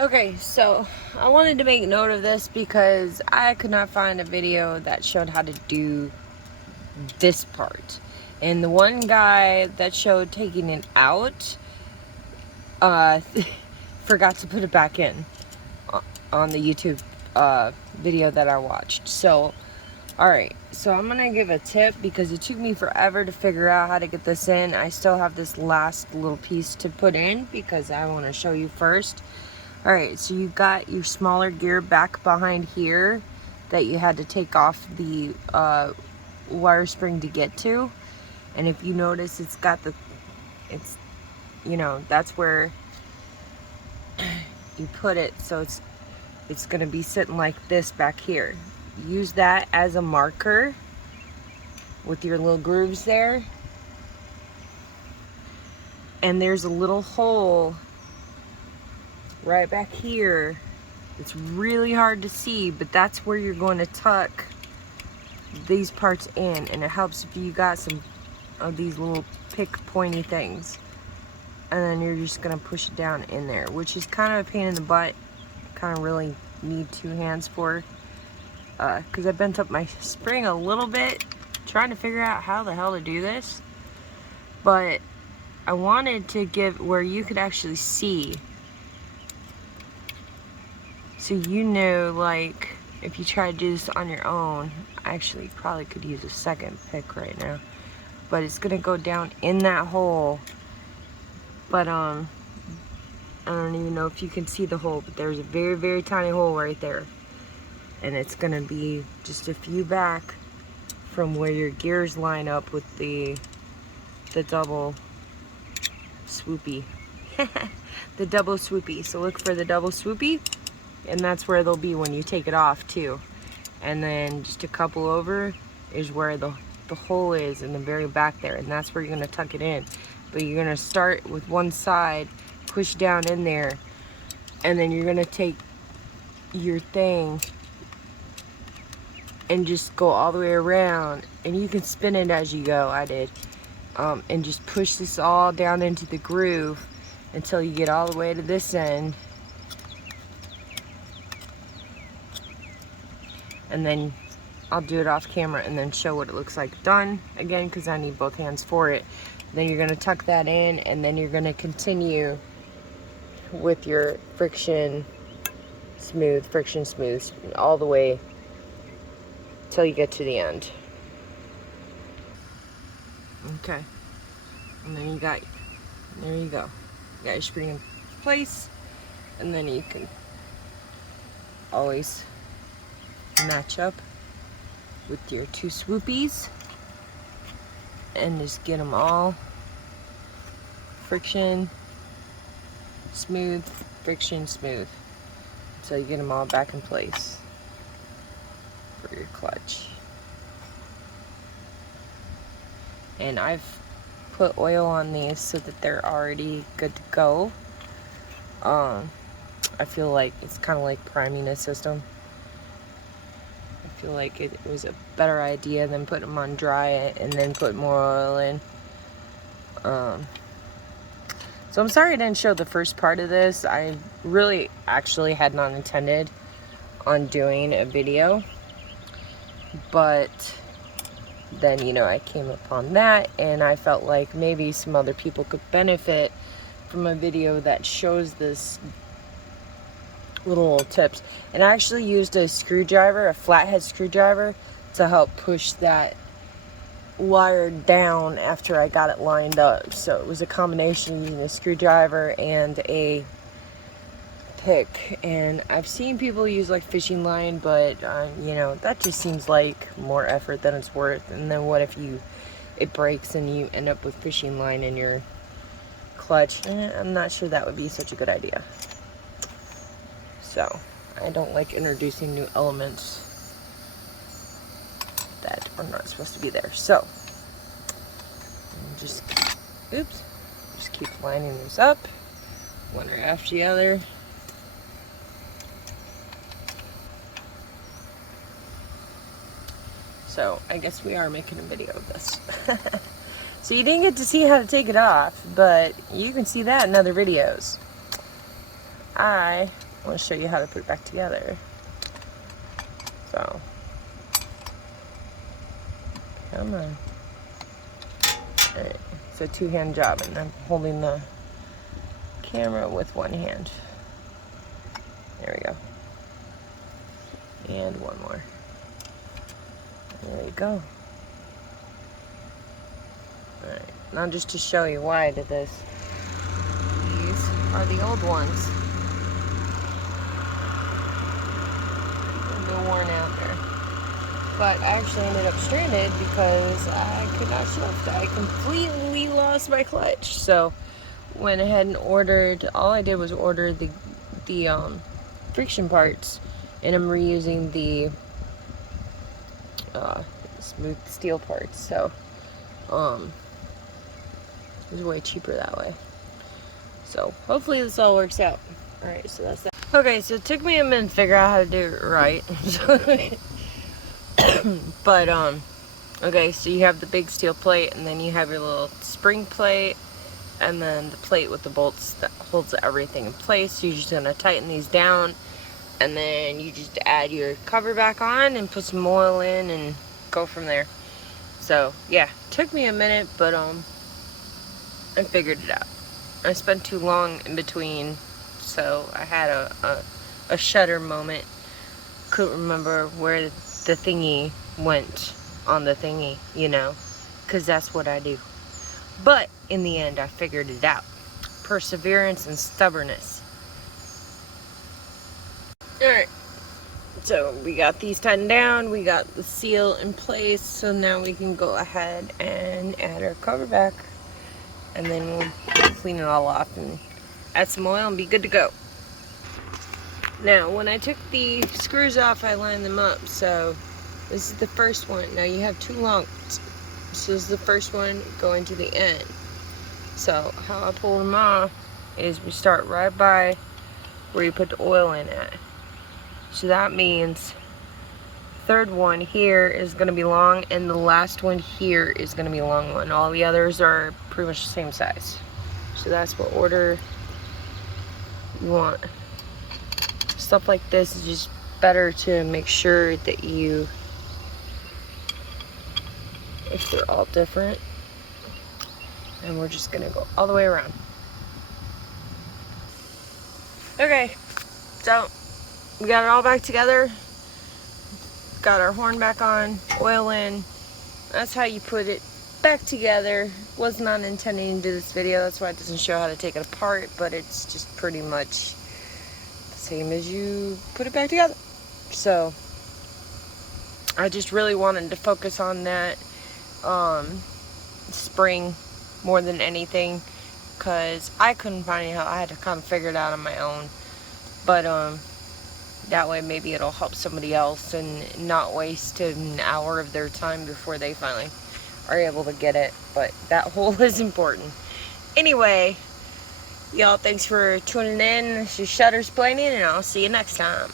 Okay, so I wanted to make note of this because I could not find a video that showed how to do this part. And the one guy that showed taking it out uh, forgot to put it back in on the YouTube video that I watched. So, alright, so I'm gonna give a tip because it took me forever to figure out how to get this in. I still have this last little piece to put in because I want to show you first. Alright, so you got your smaller gear back behind here that you had to take off the wire spring to get to. And if you notice, it's got it's, you know, that's where you put it, so it's gonna be sitting like this back here. Use that as a marker with your little grooves there. And there's a little hole right back here. It's really hard to see, but that's where you're going to tuck these parts in, and it helps if you got some of these little pick pointy things. And then you're just gonna push it down in there, which is kind of a pain in the butt. Kind of really need two hands for, because I bent up my spring a little bit trying to figure out how the hell to do this. But I wanted to give where you could actually see, so you know, like, if you try to do this on your own, I actually probably could use a second pick right now. But it's gonna go down in that hole. But I don't even know if you can see the hole, but there's a very, very tiny hole right there. And it's gonna be just a few back from where your gears line up with the double swoopy. The double swoopy. So look for the double swoopy. And that's where they'll be when you take it off too. And then just a couple over is where the hole is in the very back there, and that's where you're gonna tuck it in. But you're gonna start with one side, push down in there, and then you're gonna take your thing and just go all the way around, and you can spin it as you go. I did. And just push this all down into the groove until you get all the way to this end. And then I'll do it off camera and then show what it looks like done again, because I need both hands for it. Then you're going to tuck that in, and then you're going to continue with your friction smooth all the way till you get to the end. Okay, and then there you go. You got your spring in place, and then you can always match up with your two swoopies and just get them all friction smooth, friction smooth, until you get them all back in place for your clutch. And I've put oil on these so that they're already good to go. I feel like it's kind of like priming a system. I feel like it was a better idea than putting them on dry and then put more oil in. So I'm sorry I didn't show the first part of this. I really actually had not intended on doing a video, but then, you know, I came upon that, and I felt like maybe some other people could benefit from a video that shows this little tips. And I actually used a screwdriver, a flathead screwdriver, to help push that wire down after I got it lined up. So it was a combination using a screwdriver and a pick. And I've seen people use like fishing line, but you know, that just seems like more effort than it's worth. And then what if it breaks and you end up with fishing line in your clutch? I'm not sure that would be such a good idea. So I don't like introducing new elements that are not supposed to be there. So just keep lining these up one right after the other. So I guess we are making a video of this. So you didn't get to see how to take it off, but you can see that in other videos. I I want to show you how to put it back together. So, come on. Alright, it's a two-hand job, and I'm holding the camera with one hand. There we go. And one more. There you go. Alright, now just to show you why I did this. These are the old ones. They're worn out there. But I actually ended up stranded because I could not shift. I completely lost my clutch. So went ahead and ordered, all I did was order the friction parts, and I'm reusing the smooth steel parts. So it was way cheaper that way. So hopefully this all works out. Alright, so that's that. Okay, so it took me a minute to figure out how to do it right. But okay, so you have the big steel plate, and then you have your little spring plate, and then the plate with the bolts that holds everything in place. So you're just gonna tighten these down, and then you just add your cover back on and put some oil in and go from there. So yeah, took me a minute, but I figured it out. I spent too long in between, so I had a shudder moment. Couldn't remember where the thingy went on the thingy, you know, because that's what I do. But in the end, I figured it out. Perseverance and stubbornness. Alright, so we got these tightened down, we got the seal in place, so now we can go ahead and add our cover back, and then we'll clean it all off and add some oil and be good to go. Now, when I took the screws off, I lined them up. So this is the first one. Now you have two long ones. So this is the first one going to the end. So how I pull them off is we start right by where you put the oil in at. So that means the third one here is going to be long, and the last one here is going to be a long one. All the others are pretty much the same size. So that's what order you want. Stuff like this is just better to make sure that if they're all different. And we're just gonna go all the way around. Okay, so we got it all back together. Got our horn back on, oil in. That's how you put it back together. Was not intending to do this video, that's why it doesn't show how to take it apart, but it's just pretty much same as you put it back together. So I just really wanted to focus on that spring more than anything, because I couldn't find it. I had to kind of figure it out on my own, but that way maybe it'll help somebody else and not waste an hour of their time before they finally are able to get it. But that hole is important. Anyway, y'all, thanks for tuning in. This is Shuttersplaining, and I'll see you next time.